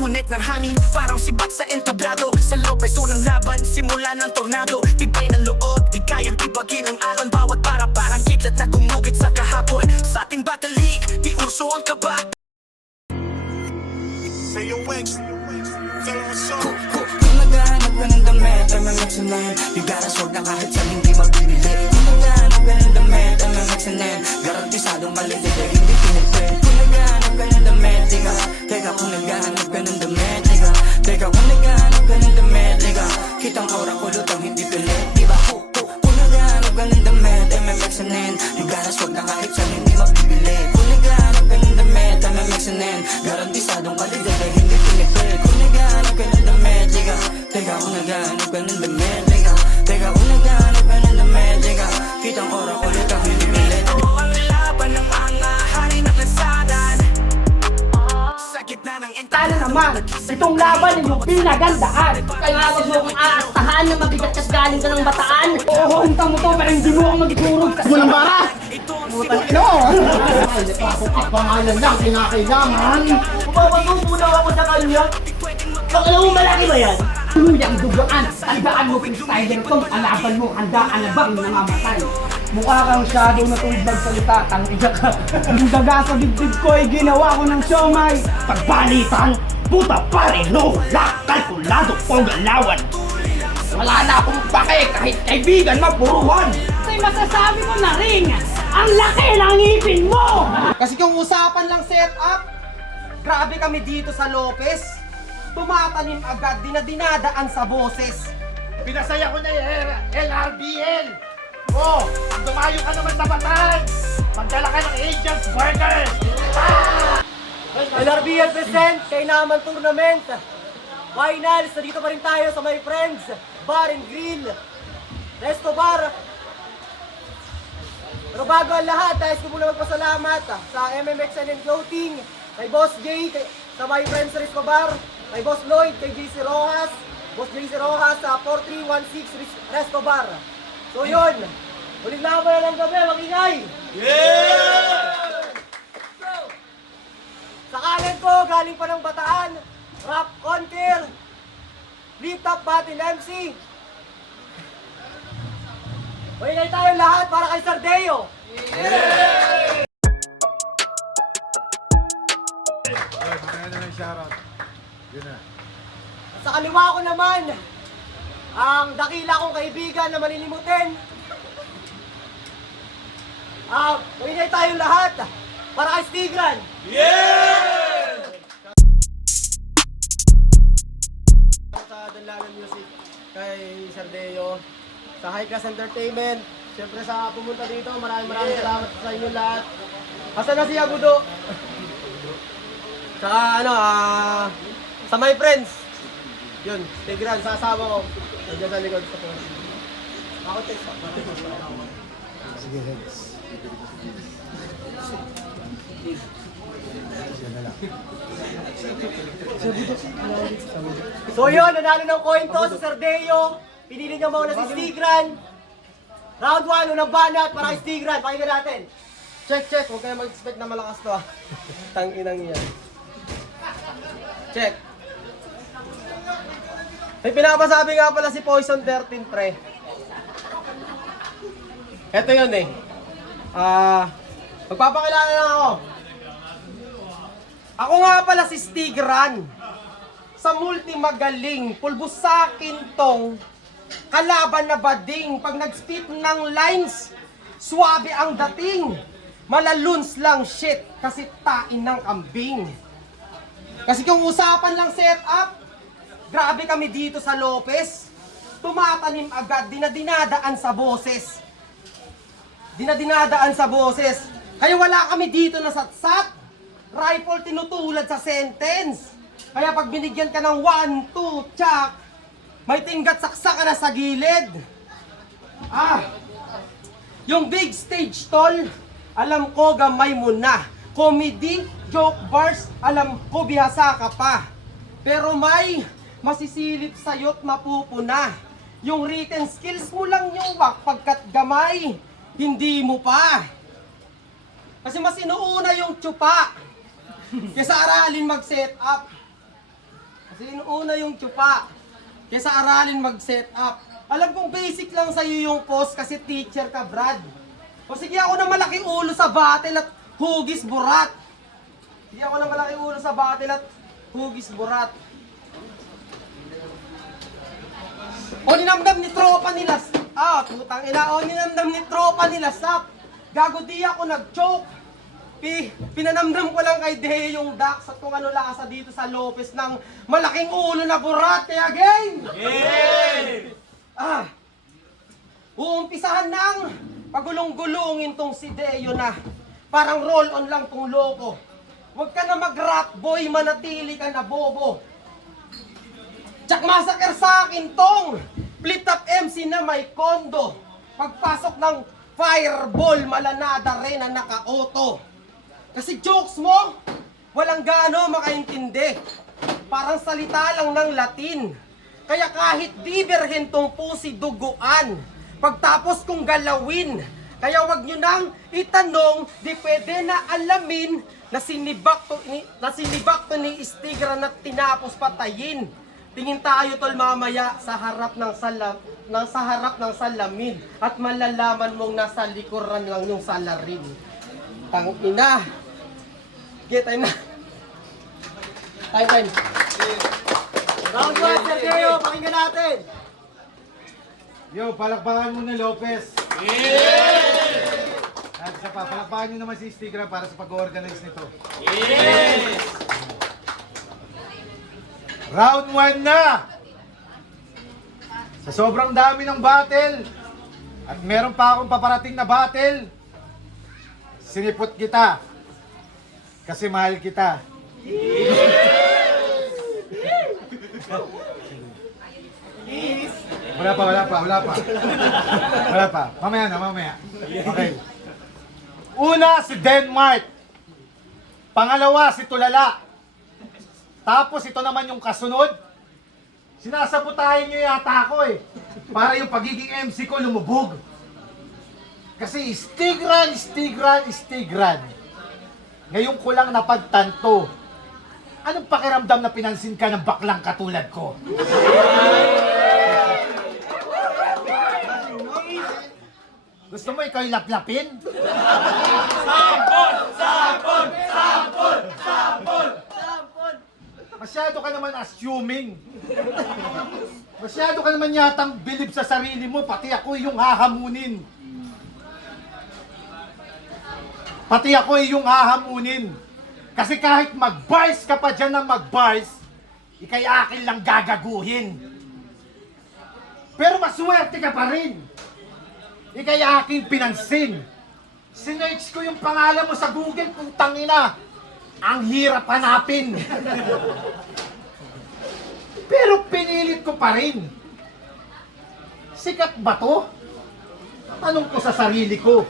Ngunit ng hangin, parang sibat sa entablado. Sa Lopez, unang laban, simula ng tornado. Tibay ng loob, di kayang tibagin ang alon. Bawat para parang kidlat na gumugit sa kahapon. Sa ating battle league, di urso ang kaba. Say your wings, tell them what's up. Kung naghahanap ka ng damit, MMXNN You gotta sort na kahit sa hindi mabibili. Kung naghahanap ka ng damit, MMXNN Garantisadong malindili, hindi pinipin. Kung naghahanap ka ng damit, teka kung naghahanap ka ng damit, teka kung naghahanap ka ng damit, kitang aura ko lutang hindi pilit, diba? Kung naghahanap ka ng damit, MMXNN You gotta sort na kahit sa hindi mabibili. Kung naghahanap ka ng damit, MMXNN Garantisadong malindili, hindi pinipin. Kung naghahanap ka ng damit, teka kung naghahanap ka ng damit, teka kung naghahanap ka ng damit, kitang aura ko lutang hindi pilit. Ito ang laban ng mga hari ng lansaran. Sa gitna ng Talo naman, itong laban ay yung pinagandaan. Kaya wag mo akong aastahan na mabigat kas galing ka ng bataan. Oo, hinta mo to, pero hindi mo ako magigurog. Walang bara! Putang ino! Ako pangalan lang, kinakailangan. Mapapatutunaw ako sa kanya. Baka alam mo malaki ba yan? Tuyang dugaan, tandaan mo freestyler to. Alaban mo, handaan na bang nangamatay. Mukha kang shadow na tuwid magsalita, tangina ka. Yung daga sa dibdib ko ay ginawa ko ng siomay. Pagbalitan, puta pare, no, kalkulado pong galawan. Wala na akong pake kahit kaibigan mapuruhan. Sa'y masasabi ko na rin, ang laki ng ngipin mo! Kasi kung usapan lang set up, grabe kami dito sa Lopez. Tumatanim agad, dinadaan sa boses. Pinasaya ko na yung LRBL! Oh, dumayo ka naman sa Bataan! Magdala ka ng Agents Burger! LRBL present, Kainaman Tournament. Finals, dito pa rin tayo sa my friends, Bar and Grill, Resto Bar. Pero bago ang lahat, nais ko muna magpasalamat sa MMXNN Clothing, kay Boss Jay, sa my friends Resto Bar, kay Boss Lloyd, kay JC Rojas, Boss JC Rojas sa 4316 Resto Bar. So yun, uling laban na ng gabi, mag-ingay! Sa kanan ko, galing pa ng Bataan, Rap Conquer, Flip Top Battle MC. Maingay tayo lahat para kay Sardeo! Sa kaliwa ko naman, ang dakila kong kaibigan na malilimutin. Maingay tayo lahat para kay Stigran! Sa Danlanan Music, kay Sardeo, sa High Class Entertainment, siyempre sa pumunta dito, maraming salamat sa inyo lahat. Asa na si Agudo? Sa sa my friends, yun, Tigran, sa asawa ko, nandiyan sa likod sa phone. Ako text pa. Sige, Heads. So yun, nanalo ng coin toss sa Sardeo. Pinili niya mauna si Stigran. Round 1, unang banat para kay Stigran. Pakinggan natin. Check. Huwag kayo mag-expect na malakas to ah. Tanginang yan. Check. May pinapasabi nga pala si Poison 13 pre. Ito yun eh. Magpapakilala lang ako. Ako nga pala si Stigran. Sa multimagaling, pulbos sa akin tong kalaban na bading. Pag nag-spit ng lines, swabe ang dating. Malaluns lang shit kasi tain ng kambing. Kasi kung usapan lang set up, grabe kami dito sa Lopez. Tumatanim agad, dinadaan sa boses. Dinadaan sa boses. Kaya wala kami dito na satsat. Rifle tinutulad sa sentence. Kaya pag binigyan ka ng 1, 2, tsak, may tinggat saksa ka na sa gilid. Yung big stage tol, alam ko gamay mo na. Comedy, joke bars, alam ko bihasa ka pa. Pero may masisilip sa'yo't mapupuna. Yung written skills mo lang yung wak pagkat gamay, hindi mo pa. Kasi mas inuuna yung tsupa kesa aralin mag-set up. Kasi una yung tsupa. Kesa aralin mag-set up. Alam kong basic lang sa'yo yung post kasi teacher ka, Brad. O sige ako na malaking ulo sa battle at hugis burat. Sige ako na malaking ulo sa battle at hugis burat. O ninamdam ni tropa nila. Putang ina. O ninamdam ni tropa nila, Sap. Gago di ako nag-choke. Pinanamdam ko lang kay Deo yung Dax at kung ano lasa dito sa Lopez ng malaking ulo na burat. Kaya game! Uumpisahan ng pagulong-gulungin tong si Deo na parang roll-on lang tong loko. Huwag ka na mag-rap boy, manatili ka na bobo. Jack Massacre sa akin tong split up MC na may kondo. Pagpasok ng fireball, malanada rin na naka-auto. Kasi jokes mo, walang gaano makaintindi. Parang salita lang ng Latin. Kaya kahit di berhentong pusi duguan, pagtapos kong galawin. Kaya wag nyo nang itanong, di pwede na alamin na sinibak to ni Istigra na tinapos patayin. Tingin tayo tol mamaya sa harap ng salamin at malalaman mong nasa likuran lang yung salarin. Tangina. Okay, time na. Time. Round 1, Sergio, pakinggan natin. Yo, palakpakan muna Lopez. At isa pa, palakpakan nyo naman si Istigra para sa pag-organize nito. Round 1 na! Sa sobrang dami ng battle, at meron pa akong paparating na battle, sinipot kita. Kasi mahal kita. Wala pa. Mamaya. Okay. Una si Denmark. Pangalawa si Tulala. Tapos ito naman yung kasunod. Sinasabotahin nyo yata ako eh. Para yung pagiging MC ko lumubog. Kasi Stigran. Ngayon ko lang napagtanto. Anong pakiramdam na pinansin ka ng baklang katulad ko? Gusto mo ikaw laplapin? Sampol! Masyado ka naman assuming. Masyado ka naman yatang bilib sa sarili mo, pati ako yung hahamunin. Kasi kahit mag-bars ka pa dyan ng mag-bars, ikay akin lang gagaguhin. Pero maswerte ka pa rin. Ikay aking pinansin. Sinearch ko yung pangalan mo sa Google, putang ina. Ang hirap hanapin. Pero pinilit ko pa rin. Sikat ba to? Tanong ko sa sarili ko.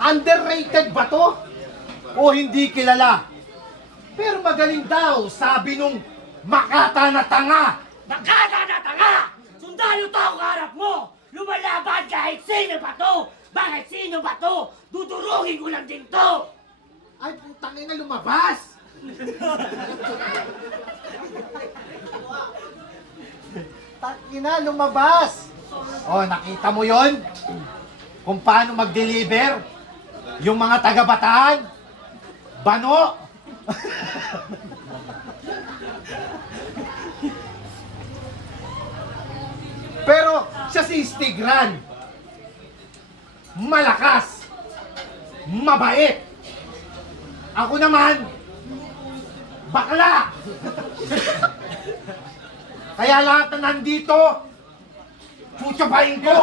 Underrated ba to? O hindi kilala? Pero magaling daw, sabi nung Makata na tanga. Nakata na tanga! Sundalo to ang harap mo! Lumalaban kahit sino ba to! Bakit sino ba to? Dudurugin ko lang din to! Ay, putang ina, lumabas! Tangina, lumabas! Oh, nakita mo yon? Kung paano mag-deliver? Yung mga taga-Bataan? Bano? Pero siya si Stigran. Malakas. Mabait. Ako naman, bakla. Kaya lahat na nandito, tsutsabahin ko.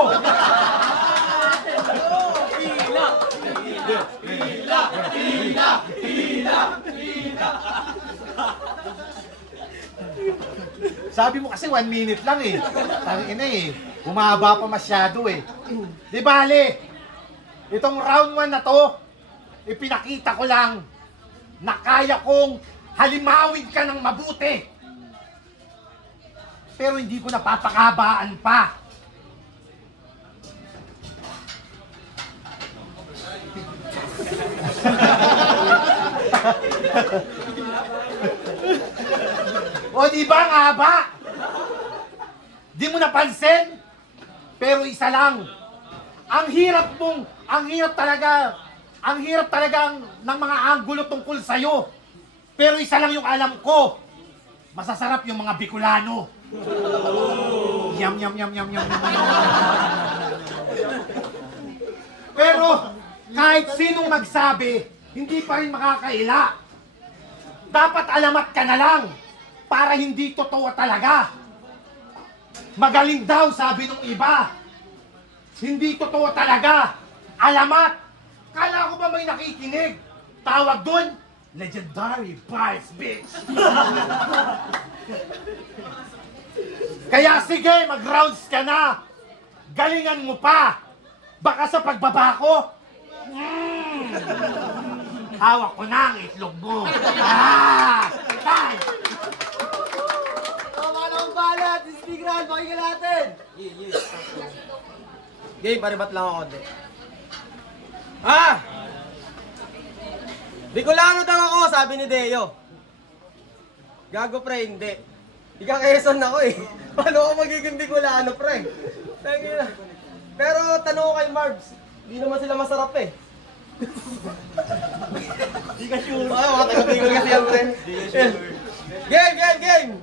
Sabi mo kasi 1 minute lang eh. Tangina eh. Humaba pa masyado eh. Di bale, itong round 1 na to, ipinakita ko lang na kaya kong halimawin ka ng mabuti. Pero hindi ko napapakabaan pa. O di ba ang haba? Di mo napansin? Pero isa lang. Ang hirap talaga ng mga anggulo tungkol sa'yo. Pero isa lang yung alam ko. Masasarap yung mga Bicolano. Yum, yum, yum, yum, yum. Pero kahit sinong magsabi, hindi pa rin makakaila. Dapat alamat ka na lang para hindi totoo talaga. Magaling daw, sabi nung iba. Hindi totoo talaga. Alamat. Kala ko ba may nakikinig? Tawag dun, legendary vibes, bitch. Kaya sige, mag-rounds ka na. Galingan mo pa. Baka sa pagbaba ko, hawak ko na ang itlog mo. Bye! Tama na ang balat! Distigran! Pakinggan natin! Game, paribat lang ako konti. Bicolano daw ako, sabi ni Deo. Gago pre, hindi. Ika Quezon ako eh. Paano ako magiging Bicolano pre? Tangina. Pero tanong ko kay Marbs, di naman sila masarap eh. Di ka sure. Mga taga-tingol kasi yan pre. Game!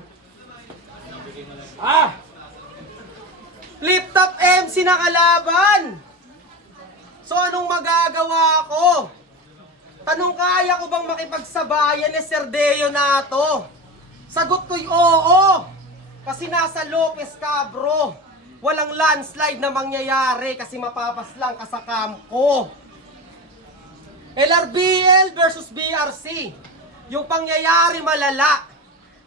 Flip top MC na kalaban! So anong magagawa ko? Tanong kaya ko bang makipagsabayan ni Sir Deo na to? Sagot ko'y oo! Kasi nasa Lopez Cabro. Walang landslide na mangyayari kasi mapapaslang ka sa kampo. LRBL versus BRC. Yung pangyayari malala.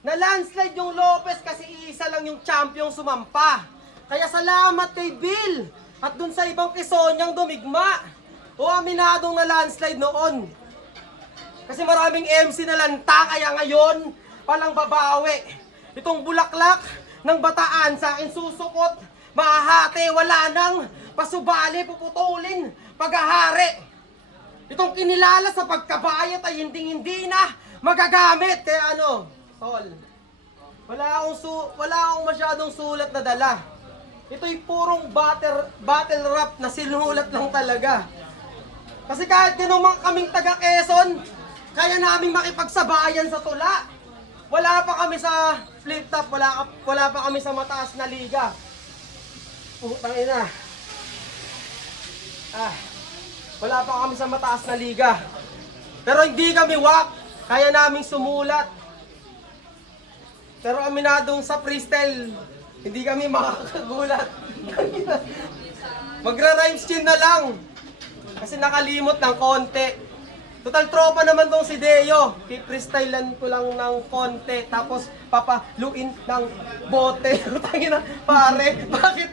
Na landslide yung Lopez kasi isa lang yung champion sumampa. Kaya salamat kay Bill. At dun sa ibang Quezoniang dumigma. O aminadong na landslide noon. Kasi maraming MC na lanta kaya ngayon palang babawi. Itong bulaklak ng Bataan sa akin susukot. Mahahati, wala nang pasubali, puputulin, paghahari. Itong kinilala sa pagkabayat ay hindi na magagamit. Kaya ano, tol, wala akong masyadong sulat na dala. Ito'y purong battle rap na sinulat lang talaga. Kasi kahit ganun kaming taga Quezon, kaya naming makipagsabayan sa tula. Wala pa kami sa flip top, wala pa kami sa mataas na liga. Putang ina. Wala pa kami sa mataas na liga. Pero hindi kami wak. Kaya naming sumulat. Pero aminadong sa freestyle, hindi kami makakagulat. Magra-rhymes chin na lang. Kasi nakalimot ng konti. Total tropa naman tong si Deo. Freestylean ko lang ng konti. Tapos papaluin ng bote. Tangina, pare, bakit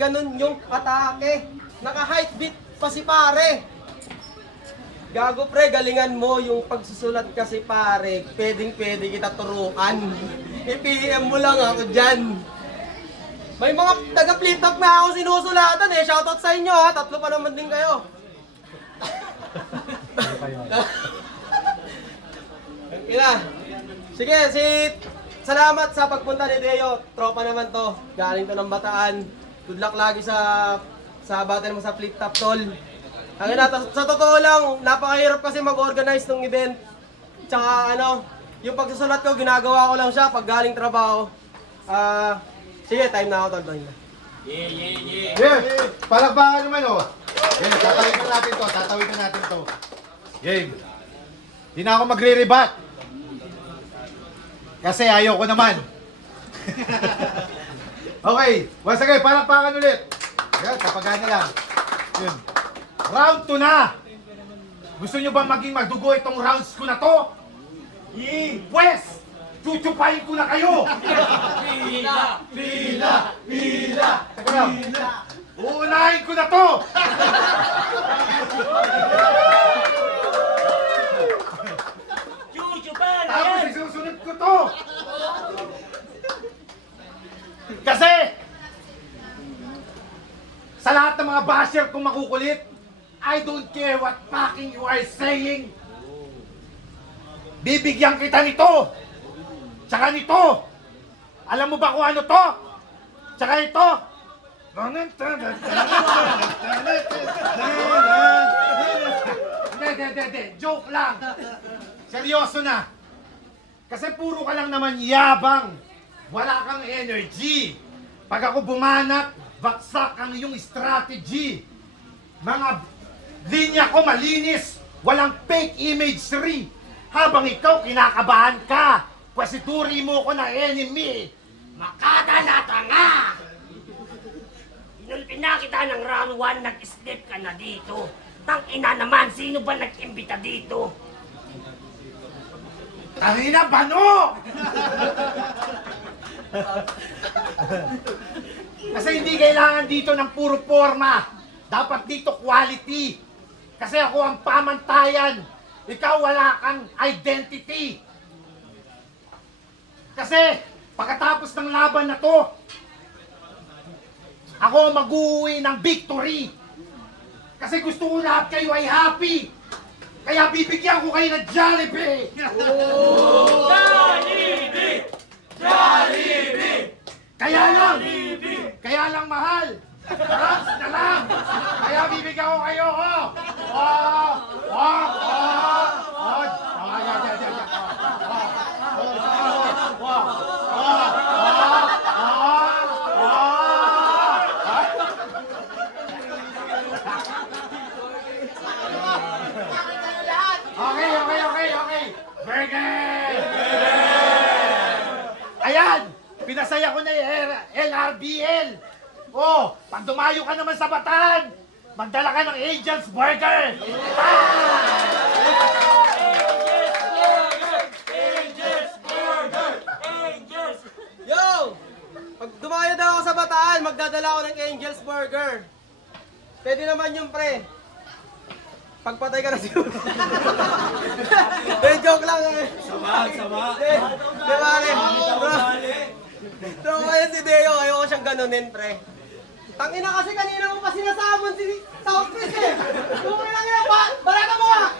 ganun yung atake? Naka-height beat pa si pare. Gago pre, galingan mo yung pagsusulat kasi pare. Pwedeng-pwede kita turukan. I-PM mo lang ako dyan. May mga taga-flip top na ako sinusulatan eh. Shoutout sa inyo ha. 3 pa naman din kayo. Sige, salamat sa pagpunta ni Deo. Tropa naman to. Galing to ng Bataan. Good luck lagi sa battle mo sa flip top tol. Sa totoo lang, napakahirap kasi mag-organize ng event. Tsaka yung pagsusulat ko, ginagawa ko lang siya pag galing trabaho. Sige, time na ako tol. Yeah, palakpakan naman oh. Yeah, tatawikan natin to. Game. Di na ako magre-rebat. Kasi ayaw ko naman. Okay, once again, palakpakan ulit. Yan, kapagana lang. Yun. Round 2 na. Gusto nyo ba maging madugo itong rounds ko na to? Pwes, chuchupain ko na kayo. Pila. Uunahin ko na to. Tapos isusunod ko to. Kasi sa lahat ng mga basher kung makukulit, I don't care what fucking you are saying. Bibigyan kita nito. Tsaka nito. Alam mo ba kung ano to? Tsaka ito. Hindi. Joke lang. Seryoso na. Kasi puro ka lang naman yabang. Wala kang energy. Pag ako bumanat, baksak ang iyong strategy. Mga linya ko malinis. Walang fake imagery. Habang ikaw kinakabahan ka. Pwesituri mo ko na enemy. Makata na tanga! Inulpin na kita ng round 1, nag-slip ka na dito. Tangina naman, sino ba nag-imbita dito? Kanina, bano! Kasi hindi kailangan dito ng puro forma. Dapat dito quality. Kasi ako ang pamantayan. Ikaw wala kang identity. Kasi pagkatapos ng laban na to, ako ang mag-uwi ng victory. Kasi gusto ko lahat kayo ay happy. Kaya bibigyan ko kayo ng Jollibee! Kaya lang mahal! Rams na lang! Kaya bibigyan ko kayo, oh! Okay. Burger! Ayan! Pinasaya ko na yung LRBL! Oh, pag dumayo ka naman sa Bataan, magdala ka ng Angel's Burger! Yo! Pag dumayo daw ako sa Bataan, magdadala ako ng Angel's Burger. Pwede naman yung pre. Pagpatay ka na siguro. Joke lang eh. Sama. Di bale. Bro, kaya si Deo, ayoko siyang ganunin, pre. Tangina kasi kanina mo pa sinasamon sa office eh. Kung lang yan, baraka mo ah!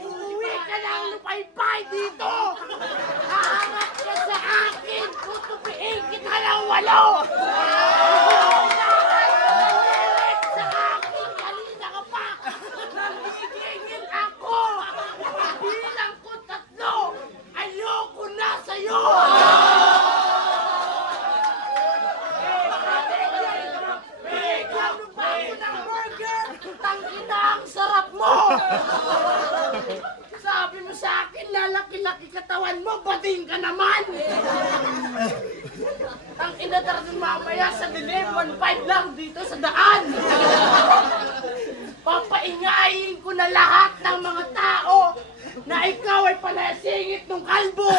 Uwi ka ng lupay-pay dito! Haharap ka sa akin! Tutupiin kita ng walo! Sa akin, kanina ka pa! Nanggigingin ako! Bilang ko 3, ayoko na sa'yo! Bigyan mo ba ako ng burger? Tangina ang sarap mo! Sabi mo sa akin, lalaki-laki katawan mo, bading ka naman! Ang inatar ng mamaya sa dilim, 1.5 lang dito sa daan! Papaingayin ko na lahat ng mga tao na ikaw ay palasingit ng kalbo!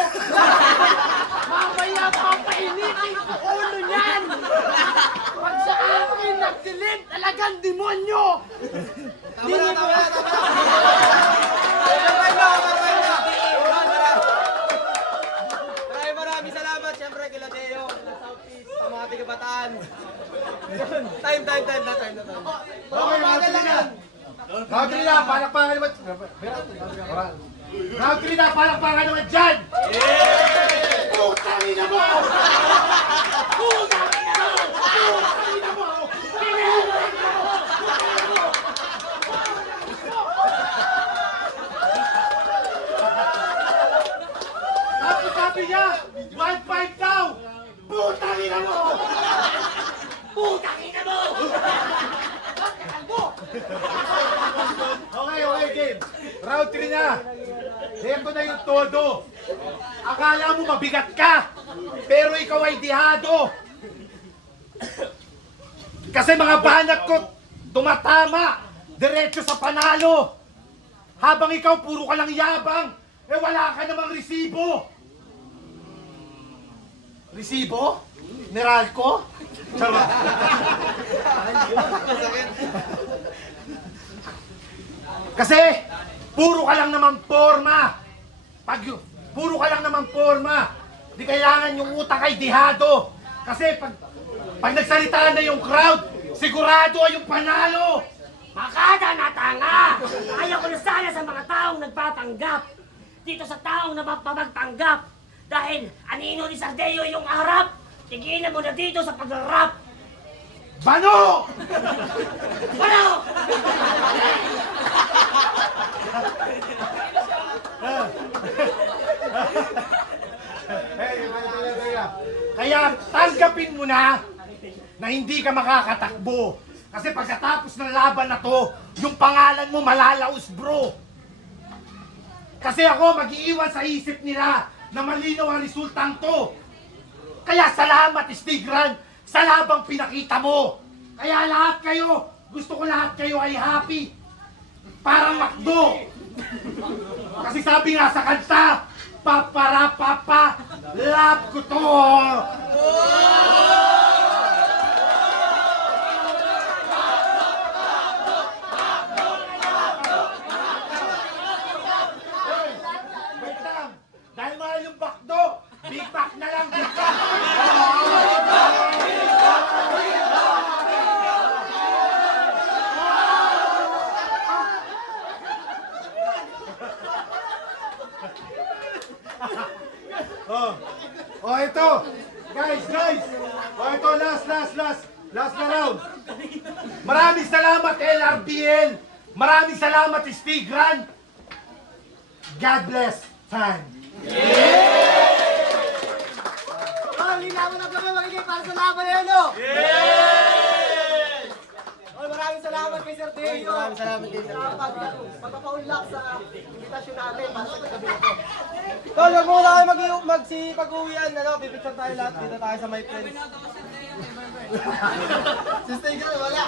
Mamaya papainitin ko ulo niyan! Pag sa akin nagdilim, talagang demonyo! Tama na. Maraming salamat. Siyempre kila Deo, kila Southeast, sa mga tiga-Bataan. Time na. Round 3 na, palakpakan naman. Round 3 na, palakpakan naman dyan! Putang ina mo! Tapos sabi niya, 1.5 daw! Putang ina mo! Okay, game. Round 3 na. Ito na yung todo. Akala mo mabigat ka, pero ikaw ay dihado. Kasi mga banat ko tumatama, diretso sa panalo. Habang ikaw puro ka lang yabang, wala ka namang resibo. Resibo? Meralco? Charot. Kasi, puro ka lang naman forma. Puro ka lang naman forma. Di kailangan yung utak ay dihado. Kasi pag nagsalitaan na yung crowd, sigurado ay yung panalo. Makada na tanga! Ayaw ko na sana sa mga taong nagpapanggap. Dito sa taong napapagtanggap. Dahil Anino ni Sardeo yung harap. Tigilan mo na dito sa pag-rap. Bano! Ano? Kaya tanggapin mo na hindi ka makakatakbo. Kasi pagkatapos ng laban na to, yung pangalan mo malalaos, bro. Kasi ako mag-iiwan sa isip nila na malinaw ang resultang to. Kaya salamat, Stigran, sa labang pinakita mo. Kaya lahat kayo, gusto ko lahat kayo ay happy. Parang McDo. Kasi sabi nga sa kanta, paparapapa, love ko to. Wait lang, dahil mahal yung McDo, Big Mac na lang, Big Mac. Oh, ito. Guys. Oh, ito, last na round. Maraming salamat, LRBL. Maraming salamat, Stigran. God bless. Time. Linawan na kami magiging para sa laban na yan, no? Maraming salamat kay Sir Teo. Maraming salamat kay Sir Teo. Pagpapaunlak sa invitasyon natin para sa gabi ito. Tol, huwag muna kayo mag-uwian. Pipicture tayo lahat. Dito tayo sa my friends. Si Stigran, wala.